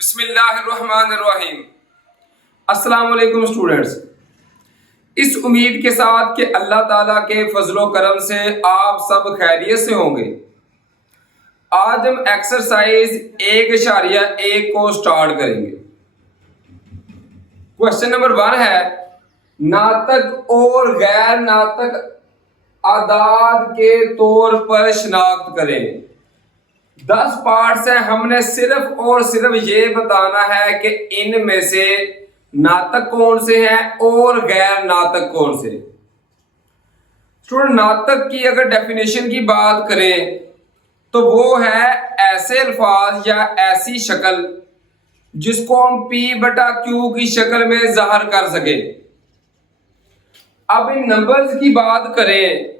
बिस्मिल्लाहिर्रहमानिर्रहीम। अस्सलाम वालेकुम स्टूडेंट्स। इस उम्मीद के साथ कि अल्लाह ताला के फजलो करम से आप सब खैरियत से होंगे, आज हम एक्सरसाइज 1.1 को स्टार्ट करेंगे। क्वेश्चन नंबर 1 है, नातक और गैर नातक आदाद के तौर पर शिनाख्त करें। 10 पार्ट्स हैं, हमने सिर्फ और सिर्फ ये बताना है कि इनमें से नातक कौन से हैं और गैर नातक कौन से। स्टूडेंट, नातक की अगर डेफिनेशन की बात करें तो वो है ऐसे अल्फाज या ऐसी शक्ल जिसको हम P/Q की शक्ल में जाहिर कर सके। अब इन नंबर्स की बात करें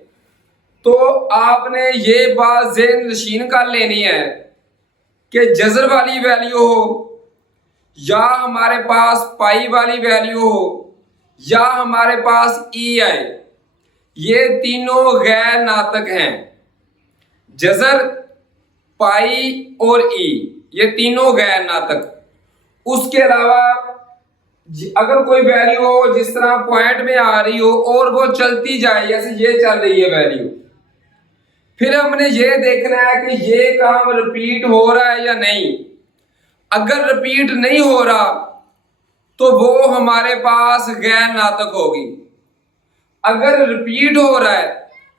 तो आपने ये बात ज़हन नशीन कर लेनी है कि जज़र वाली वैल्यू हो या हमारे पास पाई वाली वैल्यू हो या हमारे पास ई आए, ये तीनों गैर नातक हैं। जज़र, पाई और ई, ये तीनों गैर नातक। उसके अलावा अगर कोई वैल्यू हो जिस तरह पॉइंट में आ रही हो और वो चलती जाए, जैसे ये चल रही है वैल्यू, फिर हमने ये देखना है कि ये काम रिपीट हो रहा है या नहीं। अगर रिपीट नहीं हो रहा तो वो हमारे पास गैर नातक होगी। अगर रिपीट हो रहा है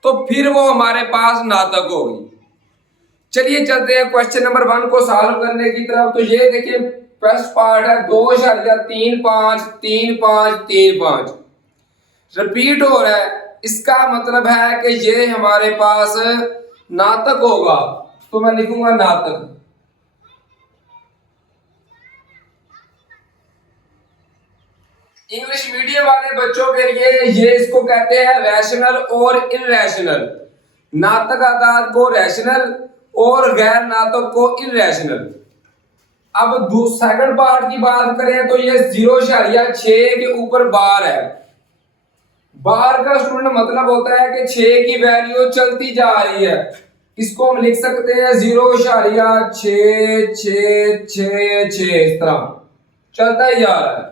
तो फिर वो हमारे पास नातक होगी। चलिए चलते हैं क्वेश्चन नंबर 1 को सॉल्व करने की तरफ। तो ये देखिए, फर्स्ट पार्ट है 2.353535। रिपीट हो रहा है, इसका मतलब है कि ये हमारे पास नातक होगा। तो मैं लिखूंगा नातक। इंग्लिश मीडियम वाले बच्चों के लिए ये इसको कहते हैं रैशनल और इरैशनल। नातक आदाद को रैशनल और गैर नातक को इरैशनल। अब सेकंड पार्ट की बात करें तो ये 0.6 के ऊपर बार है। बार का स्टूडेंट मतलब होता है कि 6 की वैल्यू चलती जा रही है। इसको हम लिख सकते हैं 0.66666, इस तरह चलता ही जा रहा है।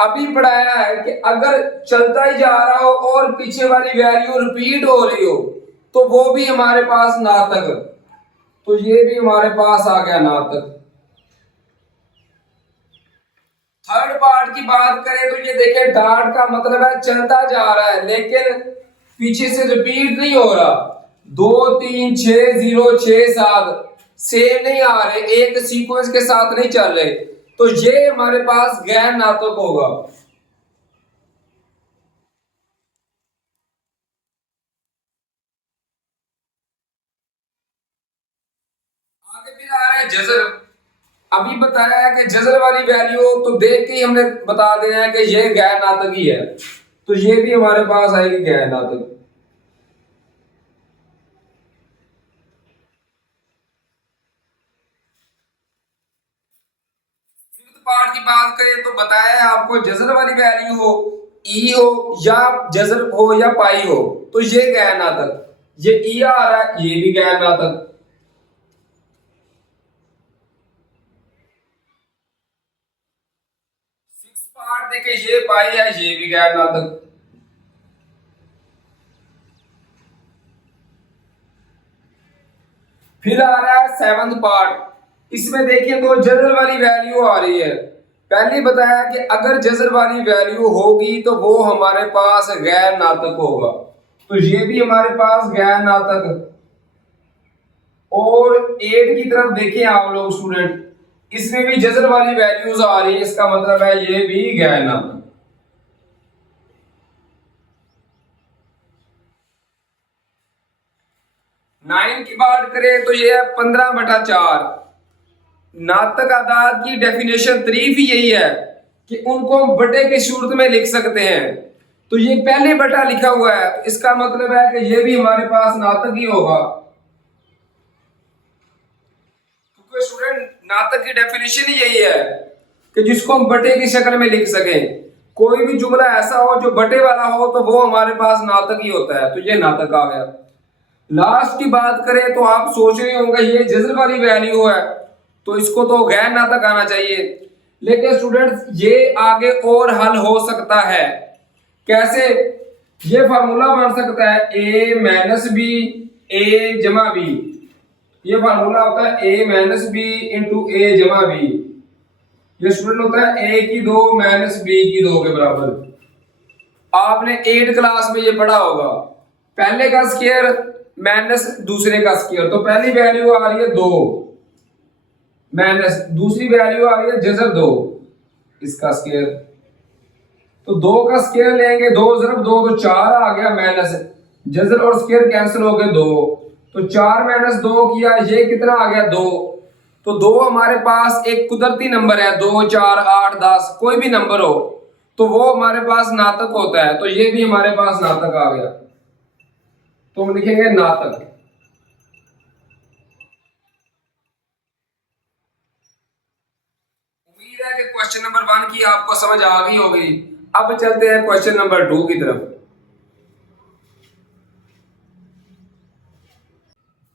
अभी पढ़ाया है कि अगर चलता ही जा रहा हो और पीछे वाली वैल्यू रिपीट हो रही हो तो वो भी हमारे पास नातक। तो ये भी हमारे पास आ गया नातक। थर्ड पार्ट की बात करें तो ये देखिए, डार्ट का मतलब है चलता जा रहा है लेकिन पीछे से रिपीट नहीं हो रहा। 2 3 6 0 6 7 सेम नहीं आ रहे, एक सीक्वेंस के साथ नहीं चल रहे, तो ये हमारे पास गैर नातक होगा। आगे फिर आ रहा है जज़र। अभी बताया है कि जज़र वाली वैल्यू तो देख के ही हमने बता देना है कि ये गैर नातक ही है, तो ये भी हमारे पास आएगी गैर नातक। पार्ट की बात करें तो बताया है आपको, जज़र वाली वैल्यू हो, ई हो या जज़र हो या पाई हो, तो ये गैर नातक। ये ई आ रहा है, ये भी गैर नातक। सिक्स पार्ट देखे, ये पाई है, ये भी गैर नातक। फिर आ रहा है सेवंथ पार्ट। इसमें देखिए तो जज़र वाली वैल्यू आ रही है। पहले बताया कि अगर जज़र वाली वैल्यू होगी तो वो हमारे पास गैर नातक होगा, तो ये भी हमारे पास गैर नातक। और 8 की तरफ देखें आप लोग स्टूडेंट, इसमें भी जज़र वाली वैल्यूज आ रही है, इसका मतलब है ये भी गैर नातक। 9 की बात करें तो ये है 15/4। नातक आदाद की डेफिनेशन तरीफ ही यही है कि उनको हम बटे की सूरत में लिख सकते हैं। तो ये पहले बटा लिखा हुआ है, इसका मतलब है कि ये भी हमारे पास नातक ही होगा। क्योंकि स्टूडेंट, नातक की डेफिनेशन ही यही है कि जिसको हम बटे की शक्ल में लिख सकें। कोई भी जुमला ऐसा हो जो बटे वाला हो तो वो हमारे पास नातक ही होता है, तो ये नातक आ गया। लास्ट की बात करें तो आप सोच रहे होंगे ये जज़र वाली वैल्यू है, तो इसको तो गैर नातक आना चाहिए। लेकिन स्टूडेंट्स ये आगे और हल हो सकता है। कैसे? ये फार्मूला बन सकता है a माइनस बी a जमा बी। ये फार्मूला होता है a माइनस बी इंटू ए जमा बी। ये स्टूडेंट होता है a की 2 माइनस b की 2 के बराबर। आपने 8 क्लास में ये पढ़ा होगा, पहले का स्क्वायर माइनस दूसरे का स्क्वायर। तो पहली वैल्यू आ रही है 2 माइनस दूसरी वैल्यू आ रही है जजर 2 इसका स्क्वायर। तो 2 का स्क्वायर लेंगे, 2 ज़रब 2 तो 4 आ गया माइनस जजर और स्क्वायर कैंसिल हो गए 2। तो 4 माइनस 2 किया, ये कितना आ गया 2। तो 2 हमारे पास एक कुदरती नंबर है, 2 4 8 10 कोई भी नंबर हो तो वो हमारे पास नातक होता है। तो ये भी हमारे पास नातक आ गया, तो हम लिखेंगे नातक। उम्मीद है कि क्वेश्चन नंबर 1 की आपको समझ आ गई होगी। अब चलते हैं क्वेश्चन नंबर 2 की तरफ।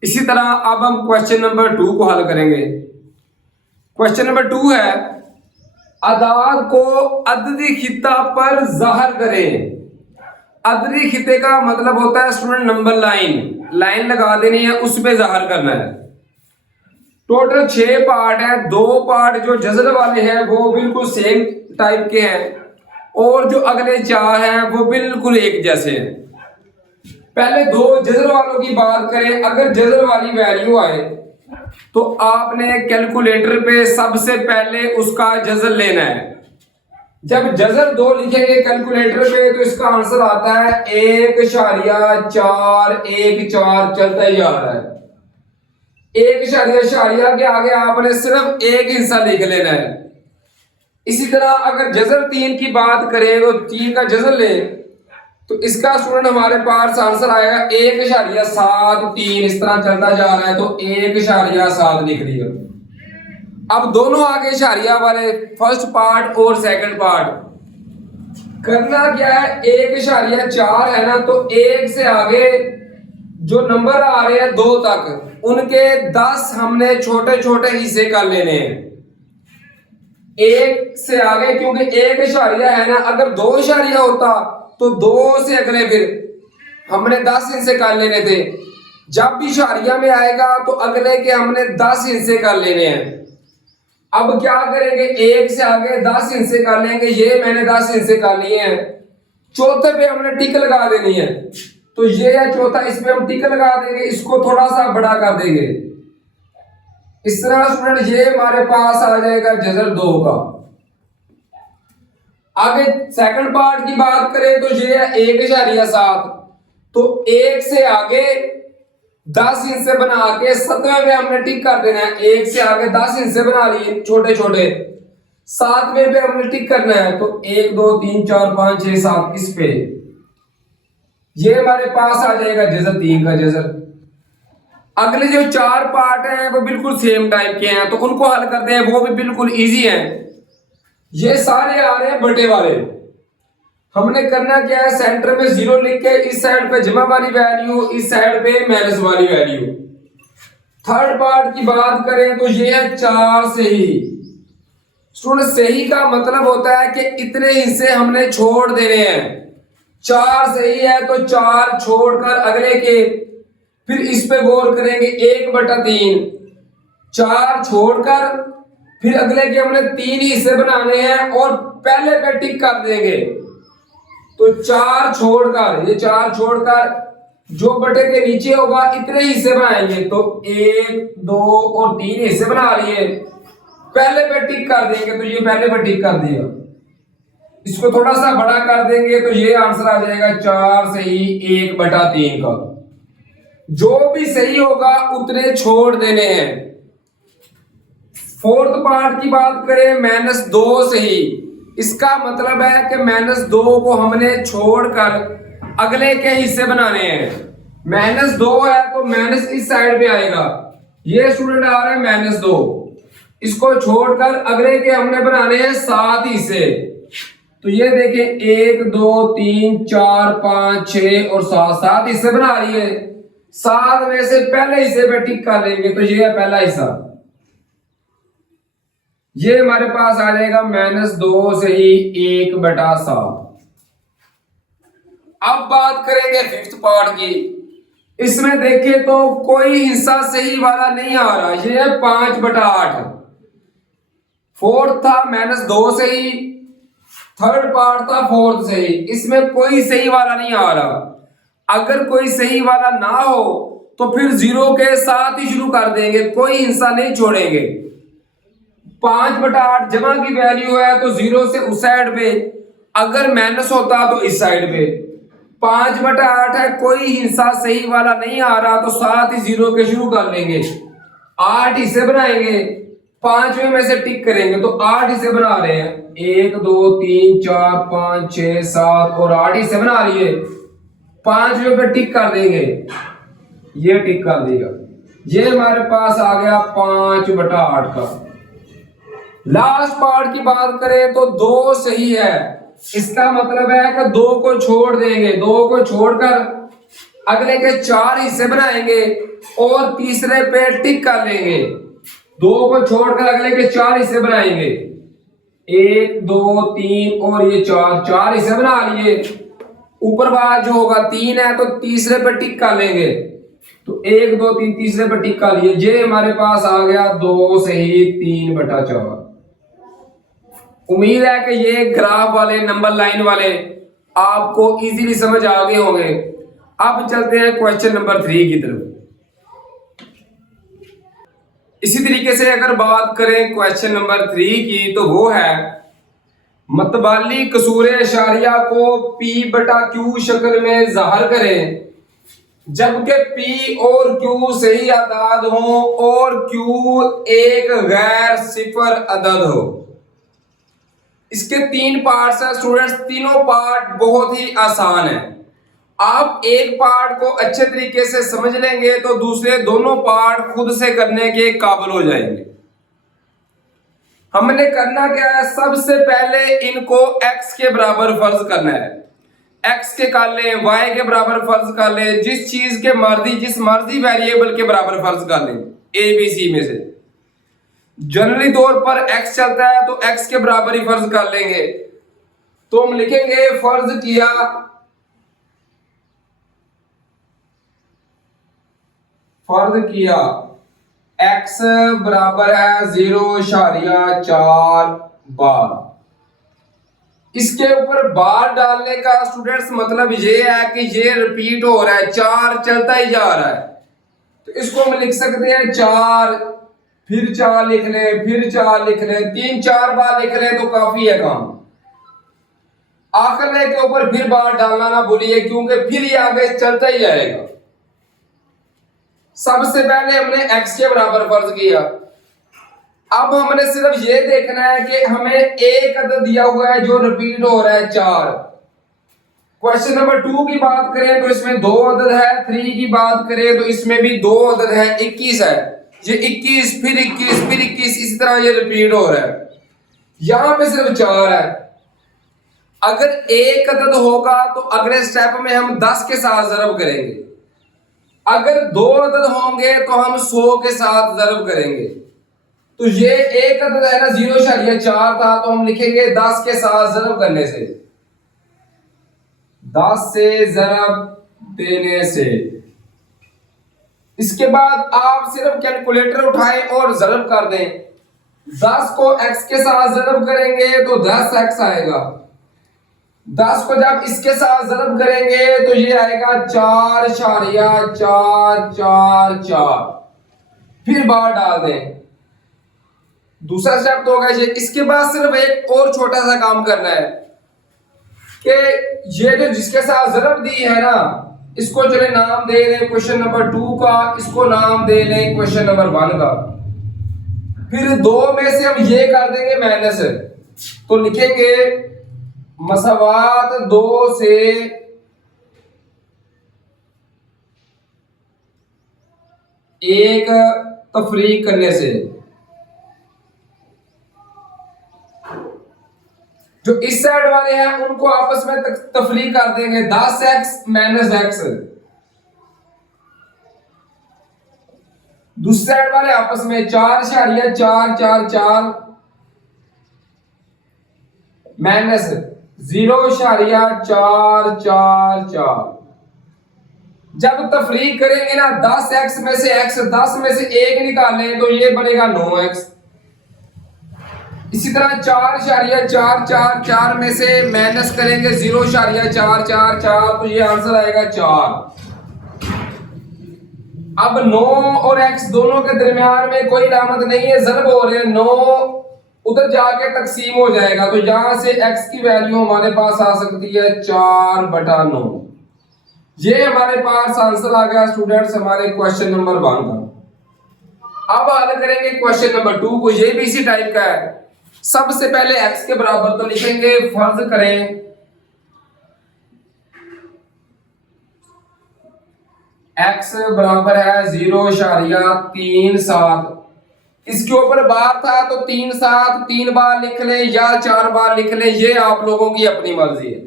इसी तरह अब हम क्वेश्चन नंबर 2 को हल करेंगे। क्वेश्चन नंबर 2 है, अदाद को अददी खिता पर ज़ाहिर करें। अददी खिते का मतलब होता है स्टूडेंट नंबर लाइन लगा देनी है, उस पे ज़ाहिर करना है। टोटल 6 पार्ट है, 2 पार्ट जो जजर वाले हैं वो बिल्कुल सेम टाइप के हैं और जो अगले 4 हैं वो बिल्कुल एक जैसे हैं। पहले 2 जजर वालों की बात करें। अगर जजर वाली वैल्यू आए तो आपने कैलकुलेटर पे सबसे पहले उसका जजर लेना है। जब जजर 2 लिखेंगे कैलकुलेटर पे तो इसका आंसर आता है 1.414 चलता ही आ रहा है। 1.4 के आगे आपने सिर्फ एक हिस्सा लिख लेना है। इसी तरह अगर जजर 3 की बात करें तो 3 का जजर ले तो इसका स्टूडेंट हमारे पास आंसर आएगा 1.73। इस तरह चलता जा रहा है तो 1.7 लिख दिया। अब दोनों आगे इशारिया वाले फर्स्ट पार्ट और सेकंड पार्ट करना क्या है, 1.4 है ना, तो 1 से आगे जो नंबर आ रहे हैं 2 तक उनके 10 हमने छोटे छोटे हिस्से कर लेने हैं। 1 से आगे क्योंकि 1.4 है ना, अगर 2 होता तो 2 से अगले फिर हमने 10 हिस्से कर लेने थे। जब भी इशारिया में आएगा तो अगले के हमने 10 हिस्से कर लेने हैं। अब क्या करेंगे, 1 से आगे 10 हिस्से कर लेंगे। ये मैंने 10 हिस्से कर लिए हैं। चौथे पे हमने टिक लगा देनी है, तो ये है चौथा, इस पे हम टिक लगा देंगे, इसको थोड़ा सा बड़ा कर देंगे। इस तरह स्टूडेंट ये हमारे पास आ जाएगा जजर 2 का। आगे सेकंड पार्ट की बात करें तो ये है 1.7। तो 1 से आगे 10 हिस्से बना के 7वें पे हमने टिक कर देना है। 1 से आगे 10 हिस्से बना लिए छोटे छोटे, 7वें पे हमने टिक करना है। तो 1 2 3 4 5 6 7 इस पे ये हमारे पास आ जाएगा जजर 3 का जजर। अगले जो 4 पार्ट हैं वो बिल्कुल सेम टाइप के हैं, तो उनको हल करते हैं, वो भी बिल्कुल इजी हैं। ये सारे आ रहे हैं बटे वाले। हमने करना क्या है, सेंटर में 0 लिख के इस साइड पे जमा वाली वैल्यू, इस साइड पे माइनस वाली वैल्यू। थर्ड पार्ट की बात करें तो ये है 4 सही। स्टूडेंट सही का मतलब होता है कि इतने हिस्से हमने छोड़ देने हैं। 4 सही है तो 4 छोड़कर अगले के, फिर इस पे गौर करेंगे 1/3। 4 छोड़कर फिर अगले के हमने 3 हिस्से बनाने हैं और पहले पे टिक कर देंगे। तो 4 छोड़कर, ये 4 छोड़कर जो बटे के नीचे होगा इतने हिस्से बनाएंगे। तो 1 2 और 3 हिस्से बना लिए, पहले पे टिक कर देंगे। तो ये पहले पे टिक कर दिया, इसको थोड़ा सा बड़ा कर देंगे तो ये आंसर आ जाएगा 4 सही 1/3 का। जो भी सही होगा उतने छोड़ देने हैं। फोर्थ पार्ट की बात करें, -2 सही। इसका मतलब है कि -2 को हमने छोड़कर अगले के हिस्से बनाने हैं। -2 है तो माइनस इस साइड पे आएगा। ये स्टूडेंट आ रहा है -2, इसको छोड़कर अगले के हमने बनाने हैं 7 हिस्से। तो ये देखें 1 2 3 4 5 6 और 7 हिस्से बना लिए। 7 में से पहले हिस्से पे टिक कर लेंगे तो ये है पहला हिस्सा। ये हमारे पास आ जाएगा -2 से ही 1/7। अब बात करेंगे फिफ्थ पार्ट की। इसमें देखें तो कोई हिस्सा सही वाला नहीं आ रहा, ये है 5/8। फोर्थ था -2 से ही, थर्ड पार्ट था फोर्थ से ही, इसमें कोई सही वाला नहीं आ रहा। अगर कोई सही वाला ना हो तो फिर 0 के साथ ही शुरू कर देंगे, कोई हिस्सा नहीं छोड़ेंगे। 5/8 जमा की वैल्यू है तो 0 से उस साइड पे, अगर माइनस होता तो इस साइड पे। 5/8 है, कोई हिस्सा सही वाला नहीं आ रहा तो साथ ही 0 के शुरू कर लेंगे। 8 हिस्से बनाएंगे, पांचवें में से टिक करेंगे तो 8 हिस्से बना रहे हैं। 1 2 3 4 5 6 7 और 8 हिस्से बना लिए। पांचवें पे टिक कर देंगे, ये टिक कर देगा। ये हमारे पास आ गया 5/8 का। लास्ट पार्ट की बात करें तो 2 सही है, इसका मतलब है कि 2 को छोड़ देंगे, 2 को छोड़कर अगले के 4 हिस्से बनाएंगे और तीसरे पे टिक कर लेंगे। 2 को छोड़कर अगले के 4 हिस्से बनाएंगे, 1 2 3 और ये 4 हिस्से बना लिए। ऊपर वाला जो होगा 3 है तो तीसरे पे टिक कर लेंगे, तो 1 2 3 तीसरे पे टिक कर लिए। ये हमारे पास आ गया 2 से ही 3/4। उम्मीद है कि ये ग्राफ वाले नंबर लाइन वाले आपको इजीली समझ आ गए होंगे। अब चलते हैं क्वेश्चन नंबर 3 की तरफ। इसी तरीके से अगर बात करें क्वेश्चन नंबर 3 की तो वो है मतबाली कसूरे इशारिया को P/Q शक्ल में जाहिर करें जबकि P और Q सही अदाद हो और Q एक गैर सिफर अदद हो। इसके 3 पार्ट्स हैं स्टूडेंट्स, तीनों पार्ट बहुत ही आसान है। आप एक पार्ट को अच्छे तरीके से समझ लेंगे तो दूसरे दोनों पार्ट खुद से करने के काबिल हो जाएंगे। हमने करना क्या है, सबसे पहले इनको x के बराबर फर्ज करना है। x के कर लें, y के बराबर फर्ज कर लें, जिस मर्जी वेरिएबल के बराबर फर्ज कर लें, a b c में से। जनरली तौर पर x चलता है तो x के बराबर ही फर्ज कर लेंगे। तो हम लिखेंगे फर्ज किया x बराबर है 0.4 बार। इसके ऊपर बार डालने का स्टूडेंट्स मतलब ये है कि ये रिपीट हो रहा है, 4 चलता ही जा रहा है। तो इसको हम लिख सकते हैं 4, फिर 4 लिख लें, फिर 4 लिख लें, 3-4 बार लिख लें तो काफी है काम। आखिर के ऊपर फिर बार डालना ना भूलिए क्योंकि फिर ये आगे चलता ही जाएगा। सबसे पहले हमने x के बराबर फर्ज किया। अब हमने सिर्फ ये देखना है कि हमें एक अदद दिया हुआ है जो रिपीट हो रहा है 4। क्वेश्चन नंबर 2 की बात करें तो इसमें 2 अदद है, 3 की बात करें तो इसमें भी 2 अदद है, 21 है। ये 21 फिर 21 फिर 21 इसी तरह ये रिपीट हो रहा है। यहां पे सिर्फ 4 है। अगर एक अदद होगा तो अगले स्टेप में हम 10 के साथ ज़रब करेंगे। अगर 2 अदद होंगे तो हम 100 के साथ ज़रब करेंगे। तो ये एक अदद है ना 0.4 था तो हम लिखेंगे 10 के साथ ज़रब करने से, 10 से ज़रब देने से। इसके बाद आप सिर्फ कैलकुलेटर उठाएं और ज़रब कर दें। 10 को x के साथ ज़रब करेंगे तो 10x आएगा। 10 को जब इसके साथ ज़रब करेंगे तो ये आएगा 4.444। फिर बार डाल दें। दूसरा स्टेप तो होगा ये। इसके बाद सिर्फ एक और छोटा सा काम करना है कि ये जो जिसके साथ ज़रब दी है ना, इसको चले नाम दे लें क्वेश्चन नंबर 2 का, इसको नाम दे लें क्वेश्चन नंबर 1 का। फिर 2 में से हम ये कर देंगे माइनस, तो लिखेंगे मसावात 2 से एक तफरीक करने से। जो इस साइड वाले हैं उनको आपस में तफरीक कर देंगे, 10x माइनस x। दूसरी साइड वाले आपस में 4.444 माइनस 0.444। जब तफरीक करेंगे ना 10x में से x 10 में से 1 निकालें तो ये बनेगा 9x। इसी तरह 4.444 में से माइनस करेंगे 0.444 तो ये आंसर आएगा 4। अब 9 और x दोनों के दरमियान में कोई अलामत नहीं है, ज़रब हो रहे हैं, 9 उधर जाके तकसीम हो जाएगा तो यहां से x की वैल्यू हमारे पास आ सकती है 4/9। ये हमारे पास आंसर आ गया स्टूडेंट्स हमारे क्वेश्चन नंबर 1 का। अब हल करेंगे क्वेश्चन नंबर 2 को, ये भी इसी टाइप का है। सबसे पहले x के बराबर तो लिखेंगे, फर्ज करें x बराबर है 0.37। इसके ऊपर बार था तो 3 3 बार लिख लें या 4 बार लिख लें, ये आप लोगों की अपनी मर्जी है।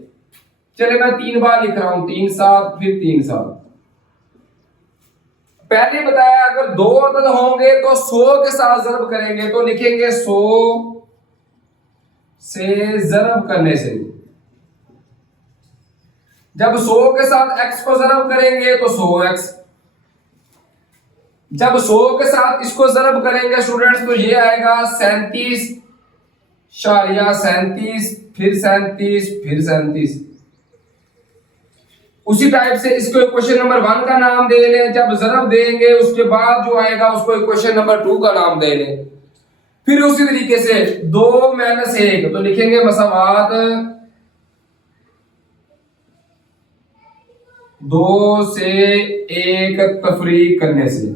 चले मैं 3 बार लिख रहा हूं, 3 7 फिर 3 7। पहले बताया अगर दो अदद होंगे तो 100 के साथ ज़रब करेंगे तो लिखेंगे 100 से ज़रब करने से। जब 100 के साथ x को ज़रब करेंगे तो 100x। जब 100 के साथ इसको ज़रब करेंगे स्टूडेंट्स तो ये आएगा 37.37 फिर 37 फिर 37। उसी टाइप से इसको इक्वेशन नंबर 1 का नाम दे लें। जब ज़रब देंगे उसके बाद जो आएगा उसको इक्वेशन नंबर 2 का नाम दे लें। फिर उसी तरीके से 2 - 1 तो लिखेंगे मसावात 2 से 1 तफरीक करने से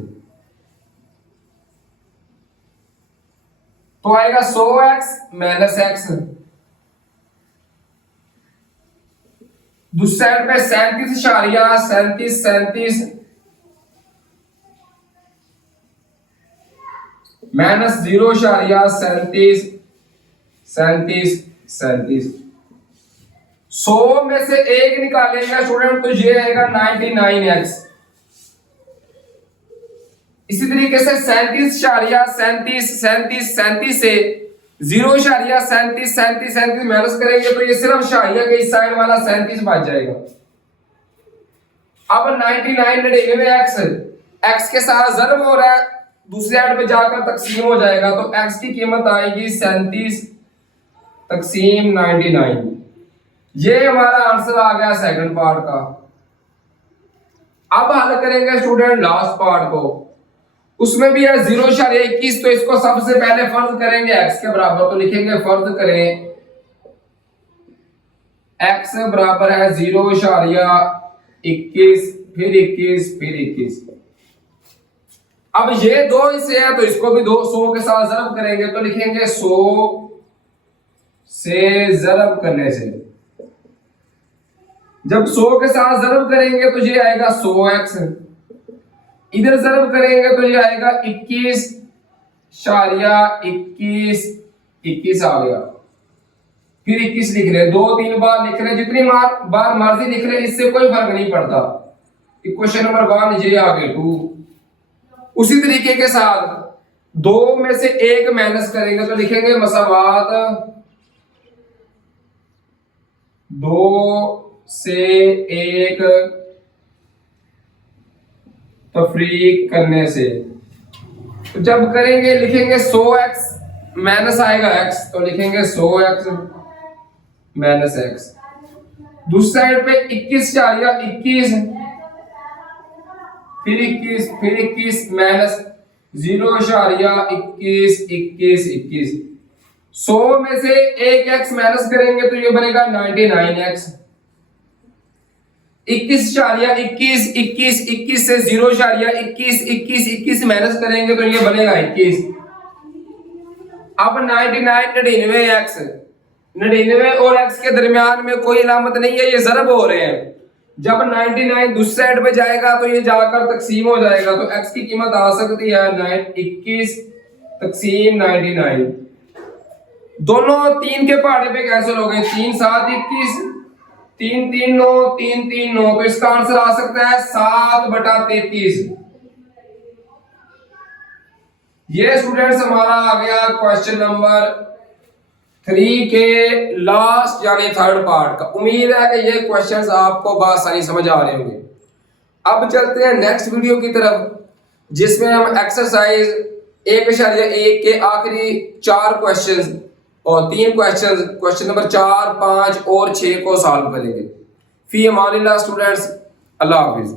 तो आएगा 100x - x। दूसरी साइड पे 37.37 माइनस 0.37 100 में से 1 निकालेंगे स्टूडेंट तो ये आएगा 99x। इसी तरीके से 37.37 से 0.37 माइनस करेंगे तो ये सिर्फ शारिया के इस साइड वाला 37 बच जाएगा। अब 99 x के साथ ज़रब हो रहा है, दूसरे साइड पे जाकर तकसीम हो जाएगा तो x की कीमत आएगी 37 तकसीम 99। ये हमारा आंसर आ गया सेकंड पार्ट का। अब हल करेंगे स्टूडेंट लास्ट पार्ट को, उसमें भी है 0.21 तो इसको सबसे पहले फर्ज करेंगे x के बराबर तो लिखेंगे फर्ज करें x बराबर है 0.21 फिर 21 फिर 21। अब ये दो हिस्से हैं तो इसको भी 200 के साथ ज़रब करेंगे तो लिखेंगे 100 से ज़रब करने से। जब 100 के साथ ज़रब करेंगे तो ये आएगा 100x। इधर ज़रब करेंगे तो ये आएगा 21.21 आ गया। फिर 21 लिख रहे, 2-3 बार लिख रहे, जितनी बार मर्जी लिख रहे, इससे कोई फर्क नहीं पड़ता। इक्वेशन नंबर 1 ये आ गई 2। उसी तरीके के साथ 2 में से 1 माइनस करेंगे तो लिखेंगे मसावात 2 से 1 तफरीक करने से। तो जब करेंगे लिखेंगे 100x माइनस आएगा x तो लिखेंगे 100x माइनस x। दूसरी साइड पे 21.21 फिर 21 माइनस 0.21 100 में से 1x माइनस करेंगे तो ये बनेगा 99x। 21 से 0.21 माइनस करेंगे तो ये बनेगा 21। अब 99 और x के दरमियान में कोई अलामत नहीं है, ये ज़रब हो रहे हैं। जब 99 दूसरी साइड पे जाएगा तो ये जाकर तकसीम हो जाएगा तो x की कीमत आ सकती है 21 तकसीम 99। दोनों 3 के पहाड़े पे कैंसिल हो गए, 3 7 21 3 3 9 3 3 9 तो इसका आंसर आ सकता है 7/33। ये स्टूडेंट्स हमारा आ गया क्वेश्चन नंबर 3 के लास्ट यानी थर्ड पार्ट का। उम्मीद है कि ये क्वेश्चंस आपको बआसानी समझ आ रहे होंगे। अब चलते हैं नेक्स्ट वीडियो की तरफ, जिसमें हम एक्सरसाइज 1.1 के आखिरी 4 क्वेश्चंस और 3 क्वेश्चंस, क्वेश्चन नंबर 4, 5 और 6 को सॉल्व करेंगे। फी अमानिल्लाह स्टूडेंट्स, अल्लाह हाफिज।